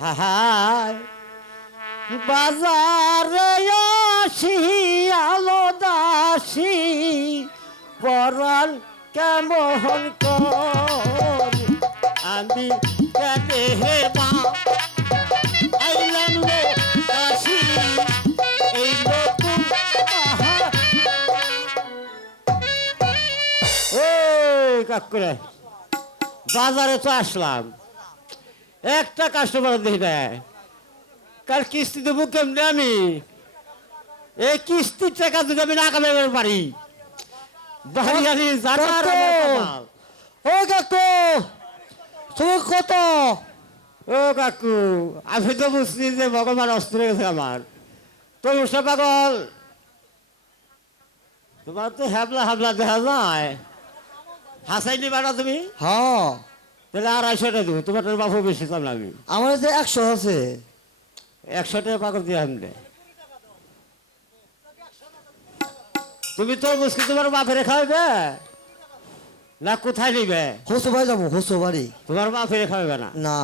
হাহাই বাজারে আসি আলো দাসি পরাণ কেমন কর আমি কেটে হেবা আইলাম লো দাসি এই নতুন এই কাকুরে বাজারে তো আসলাম একটা কাস্টমার দেখি না কাল কিস্তি দেবো কেমনে আমি এই কিস্তির টাকা যদি আমি না কামাইবার পারি বাড়ি আনি জানার ও কাকু তুমি কত ও কাকু আমি তো বুঝছি যে ভগবান অস্ত্র গেছে আমার তো মুসা পাগল তোমার তো হ্যাবলা হাবলা দেখা যায় হাসাই নিবা না তুমি হ্যাঁ তাহলে 250 দেবো তোমার বাপু বেশি চাম আমি আমার যে 100 আছে 100 টাকা পাগল দিয়ে আনবে তুমি তো মুশকিল তোমার বাপেরে খাওয়াবে না কোথায় নিবে হোসো ভাই যাবো হোসো বাড়ি তোমার বাপেরে খাওয়াবে না না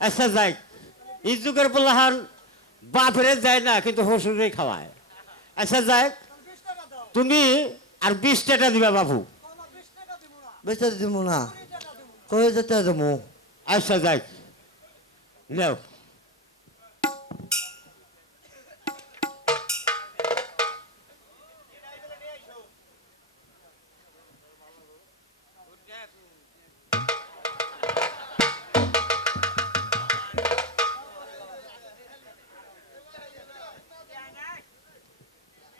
আচ্ছা যাই এই যুগের পোলাহান বাপেরে যায় না কিন্তু হসুরে খাওয়ায় আচ্ছা যাই তুমি আর 20 টাকা দিবা বাপু বেচা দিব না কই যেতে দেবো আচ্ছা যাই নাও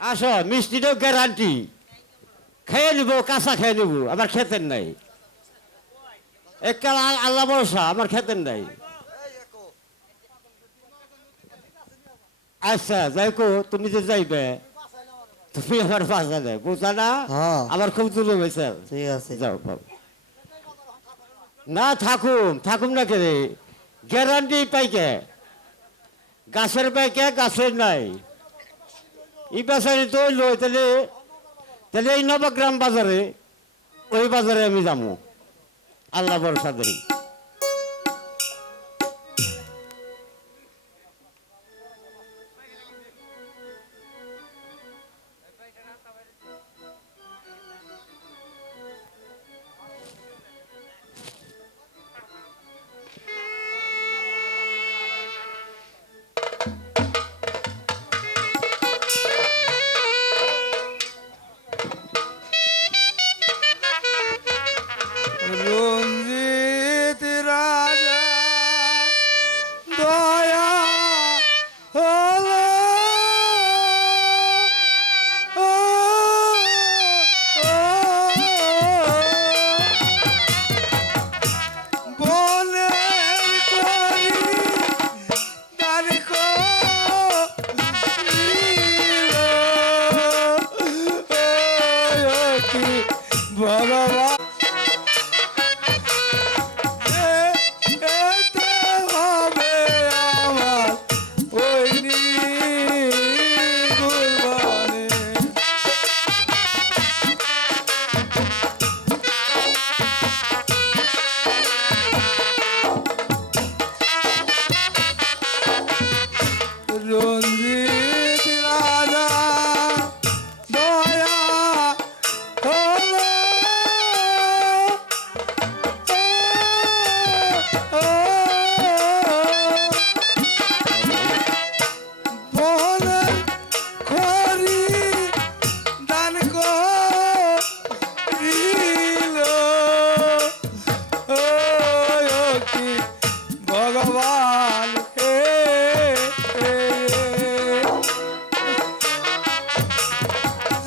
আসো মিষ্টিটাও গ্যারান্টি খেয়ে নিবো কাঁচা খেয়ে নিবো আমার খেতেন নাই এককাল আল্লাহ ভরসা আমার খেতেন নাই আচ্ছা যাই কো তুমি যে যাইবে তুমি আমার বাঁচা দেয় বুঝা না হ্যাঁ। আমার খুব জুলুম হয়েছে ঠিক আছে যাও বাবু না থাকুম না কে রে গ্যারান্টি পাইকে গাছের পাইকে গাছের নাই এই বাজারে তো লই তাহলে তাহলে এই নবগ্রাম বাজারে ওই বাজারে আমি যাবো আল্লাহ ভরসা ধরি রঞ্জিত রাজা দয়া হলো ও, ও, বনের করি তার ভগবান রঞ্জিত রাজা দয়া হলো ও, ও, বনের খড়ি দান করিল ও, কি ভগবান হে হে,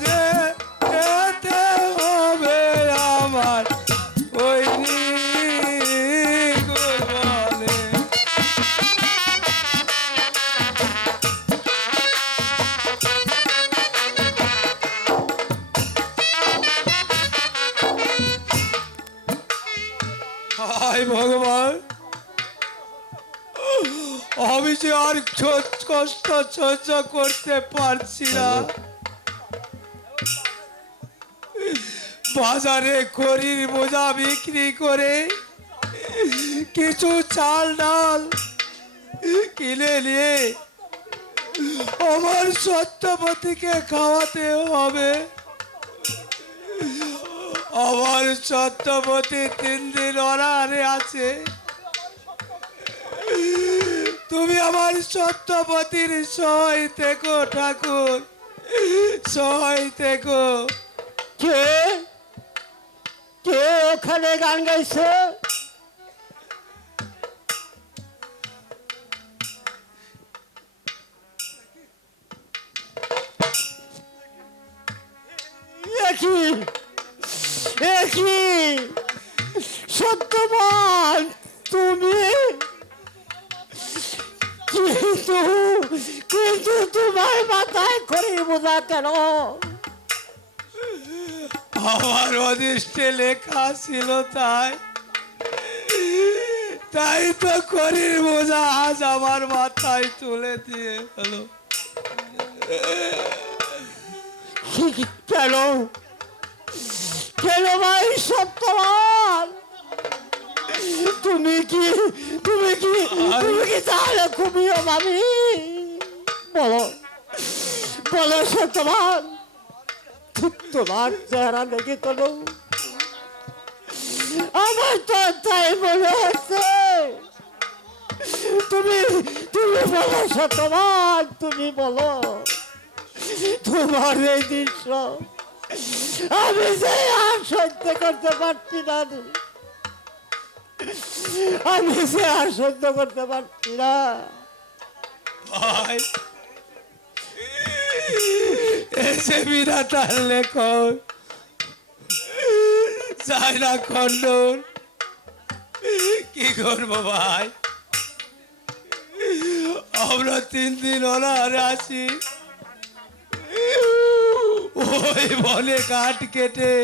যে যেতে হবে আমার ওই গুরবানে হায় ভগবান আমি যে আর কষ্ট সহ্য করতে পারছি না বাজারে খড়ির বোঝা বিক্রি করে কিছু চাল ডাল কিনে নিয়ে আমার সত্যপতিকে খাওয়াতে হবে। আমার সত্যপতি 3 দিন অনাহারে আছে। তুমি আমার সত্যপতির সহায় থেকো ঠাকুর, সহায় থেকো। কে কে ওখানে গান গাইছে? একই একই সত্যবান তুমি, কিন্তু কিন্তু তোমার মাথায় করে বোঝা কেন? আমার অদৃষ্টে লেখা ছিল তাই, তাই তো করির বোঝা আজ আমার মাথায় তুলে দিয়ে হলো। কেন কেন ভাই সত্যবান? তুমি কি তুমি কি তুমি কি তাহলে খুবই অভাবী? বলো বলো সত্যবান, তোমার চেহারা দেখে কোনো আমার তো তাই মনে হচ্ছে। তুমি তুমি বলো সত্যবান, তুমি বলো তোমার এই দৃশ্য আমি যে আর সহ্য করতে পারছি না, আমি যে আর সহ্য করতে পারছি না। ভাই এসে বিধাতার লেখক যায় না খণ্ডন, কি করবো ভাই? আমরা 3 দিন অনাহারে আছি। ওই বনে কাঠ কেটে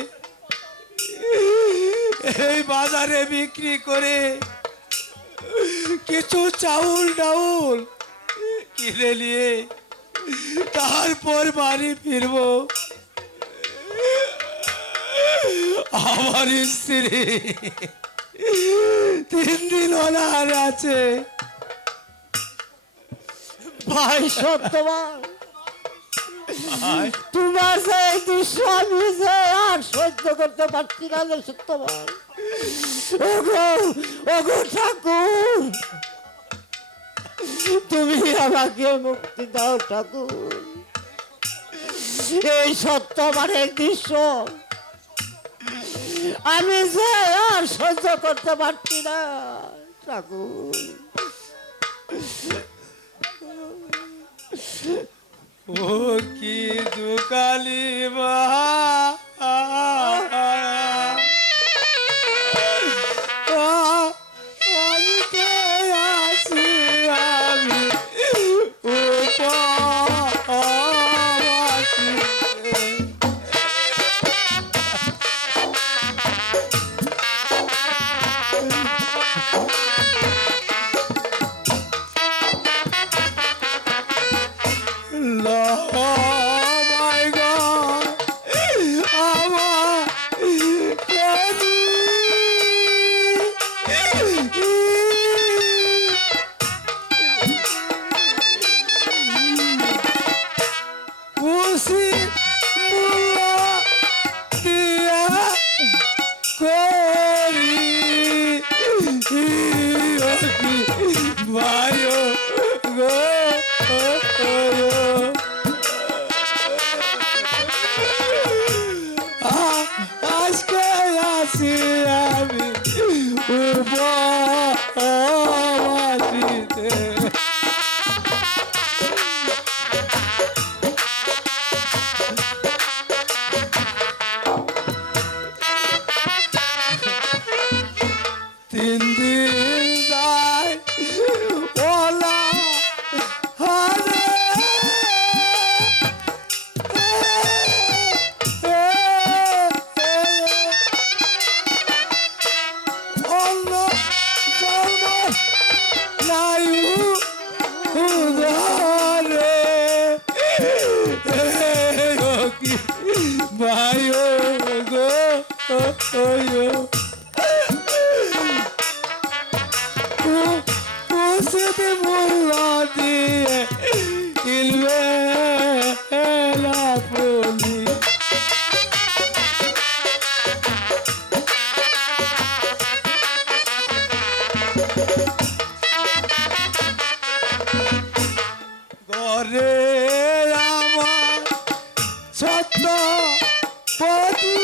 এই বাজারে বিক্রি করে কিছু চাউল ডাউল কিনে নিয়ে তারপর বাড়ি ফিরবো। আমার স্ত্রী 3 দিন অনাহারে আছে। ভাই সত্যবান, তোমার যে এই দৃশ্য আমি যে আর সহ্য করতে পারছি না রে সত্যবান। ওগো ওগো ঠাকুর, তুমি আমাকে মুক্তি দাও ঠাকুর। এই সত্যবানের দৃশ্য আমি যে আর সহ্য করতে পারছি না ঠাকুর। ও কি দুকালি মা, আমি কে আছি আমি উপবাসী। My God, আজকে আছি আমি উপবাসীতে। তিন দিন যায় ওলা হারে অন্য জন্ম নাই উদারে কি ভাই গো সেতে মোল্লা দিয়ে কিনবে না পুলি। ঘরে আমার সত্য পতি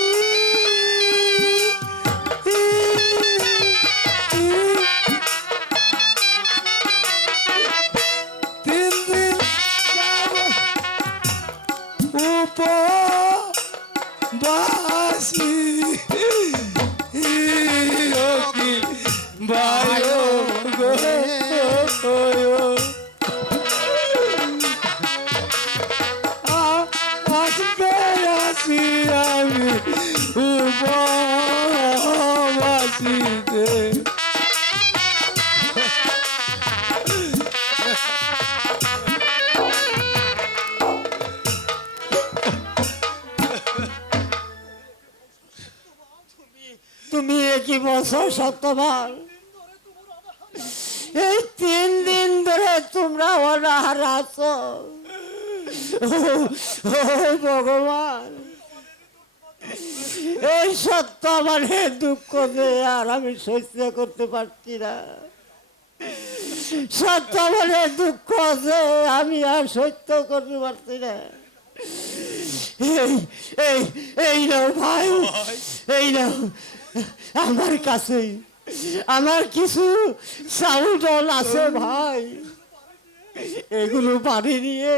তিন দিন উপবাসী বায়ো গো আসবে আসি আমি উপবাসীতে। তুমি একই বছর সত্যবান, এই 3 দিন ধরে তোমরা অনাহার আছো। ও ভগবান, এই সত্যবানের দুঃখ যে আর আমি সহ্য করতে পারছি না। সত্যবানের দুঃখ যে আমি আর সহ্য করতে পারছি না। এই এই এই নাও ভাই, এই নাও আমার কাছে আমার কিছু চাউল ডাল আছে ভাই, এগুলো বাড়ি নিয়ে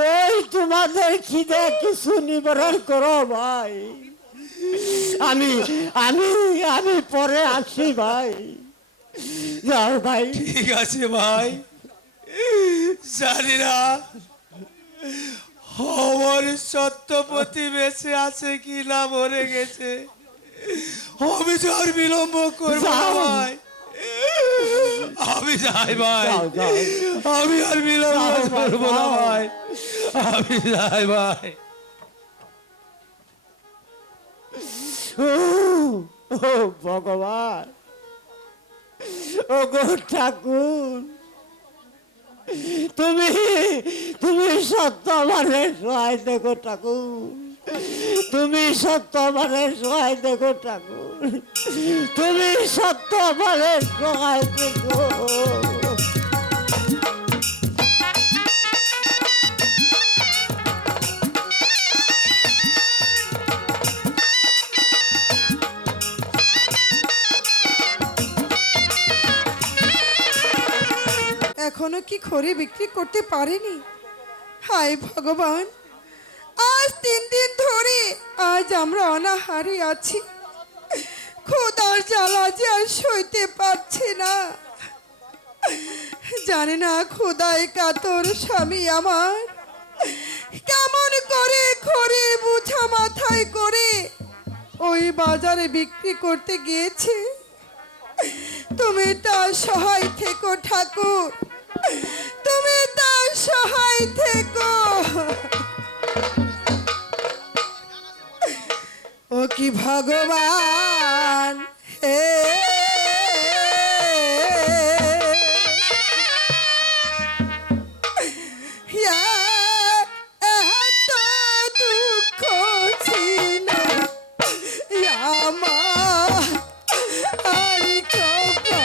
ওই তোমাদের খিদে কিছু নিবারণ করো ভাই। আমি আমি আমি পরে আসি ভাই, যাও ভাই। ঠিক আছে ভাই, জানি না আমার সত্যপতি বেঁচে আছে কি না মরে গেছে। আমি তো আর বিলম্ব করবো না যাও। ভাই, আমি যাই ভাই, যাও, যাও। আমি আর বিলম্ব যাও ভাই, করবো না যাও। ভাই, আমি যাই ভাই। ও ও ভগবান, ও গো ঠাকুর, তুমি তুমি সত্যবানের সহায় দেখো ঠাকুর, তুমি সত্যবানের সহায় দেখো ঠাকুর, তুমি সত্যবানের সহায় দেখো। এখনো কি খড়ি বিক্রি করতে পারেনি? হায় ভগবান, আজ 3 দিন ধরে আজ আমরা অনাহারে আছি। খোদার জ্বালা যে আর সইতে পারছি না। জানে না খোদায় কাতর স্বামী আমার কেমন করে খড়ি বুঝা মাথায় করে ওই বাজারে বিক্রি করতে গিয়েছে। তুমি তার সহায় থেকো ঠাকুর, তুমি তার সহায় থেকো। ও কি ভগবান হে, এত দুঃখ ছিল আমার আর কপালে।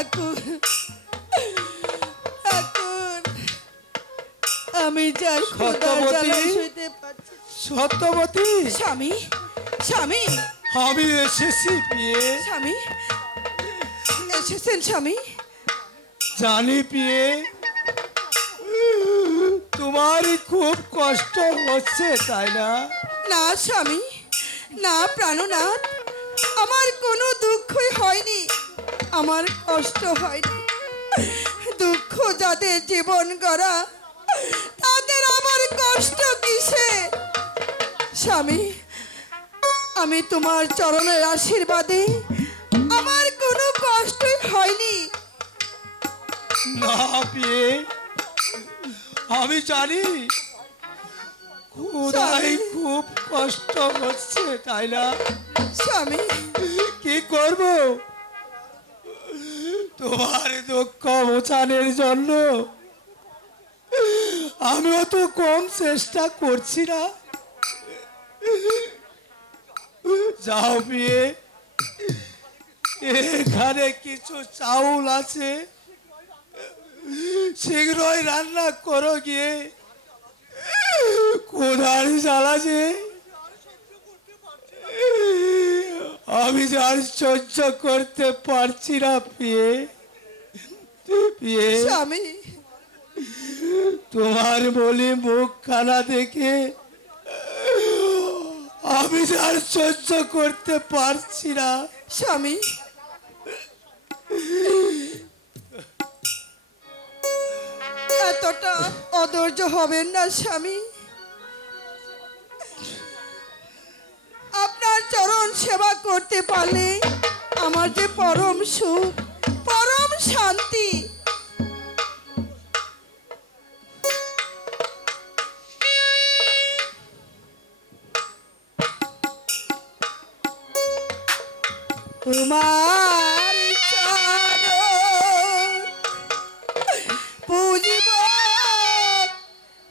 এখন এখন আমি যার খোদার সত্যবতী? জ্বালায় সইতে পারছি না। সত্যবতী, স্বামী স্বামী আমি এসেছি পিয়ে। স্বামী এসেছেন স্বামী? জানি পিয়ে, তোমার খুব কষ্ট হচ্ছে তাই না? না স্বামী, না প্রাণনাথ, আমার কোনো দুঃখই হয়নি, আমার কষ্ট হয়নি। দুঃখ যাদের জীবন গড়া, তাদের আবার কষ্ট কিসে? স্বামী, আমি তোমার চরণের আশীর্বাদে আমার কোনো কষ্টই হয়নি। না পিয়ে, আমি জানি খোদাই খুব কষ্ট হচ্ছে তাই না? স্বামী, কি করব তোমার দুঃখ মোছানোর জন্য? আমিও তো কম চেষ্টা করছি না। যাও বিয়ে, এখানে কিছু চাউল আছে, শীঘ্রই রান্না করো গিয়ে। কোদার জ্বালাছে, আমি আর সহ্য করতে পারছি না পিয়ে। পিয়ে, স্বামী, তোমার বলি মুখ খানা দেখে আমি আর সহ্য করতে পারছি না। স্বামী, এতটা অধৈর্য হবেন না স্বামী। আপনার চরণ সেবা করতে পারলে আমার যে পরম সুখ, পরম শান্তি। তোমার চরণ পুজিব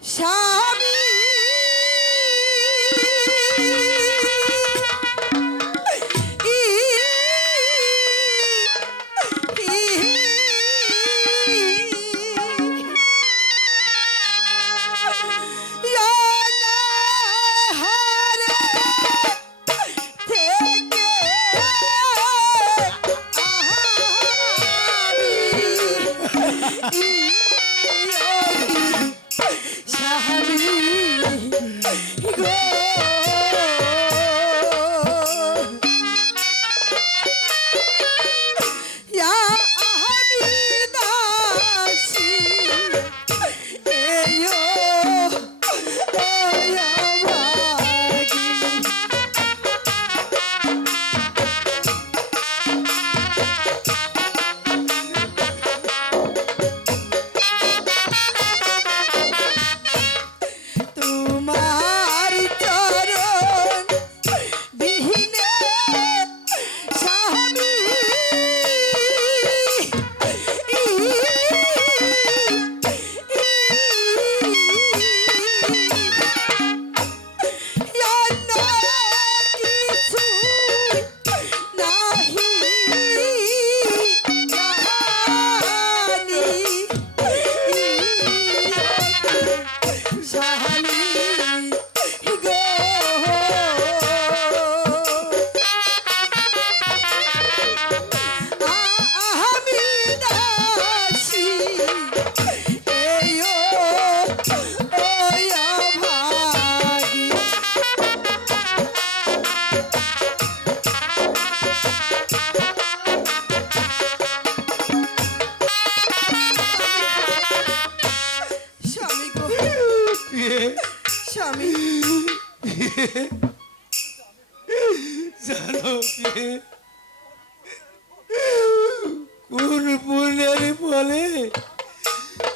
স্বামী, স্বামী, জানো কি, কোন পুণ্যের বলে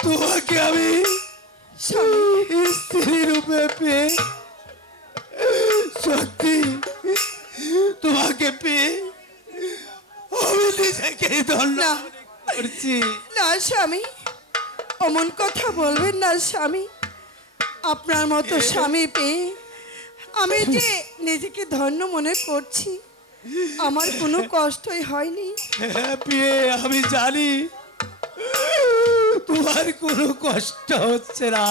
তোমাকে আমি স্বামী, স্ত্রী রূপে পেয়ে, সত্যি তোমাকে পেয়ে আমি নিজেকে ধন্য না। করছি। না স্বামী, অমন কথা বলবেন না স্বামী। আপনার মতো স্বামী পেয়ে আমি যে নিজেকে ধন্য মনে করছি, আমার কোনো কষ্টই হয়নি। হ্যাঁ বিয়ে, আমি জানি তোমার কোনো কষ্ট হচ্ছে না।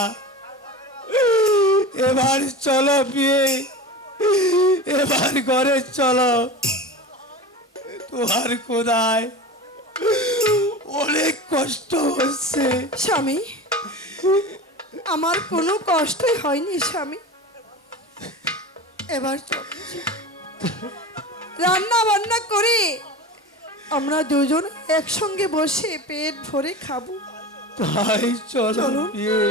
এবার চলো বিয়ে, এবার ঘরে চলো। তোমার কোদায় অনেক কষ্ট হচ্ছে। স্বামী, আমার কোনো কষ্টই হয়নি স্বামী। এবার চল, রান্না বান্না করে আমরা দুজন একসঙ্গে বসে পেট ভরে খাবো। তাই চলো চলো। বিয়ে।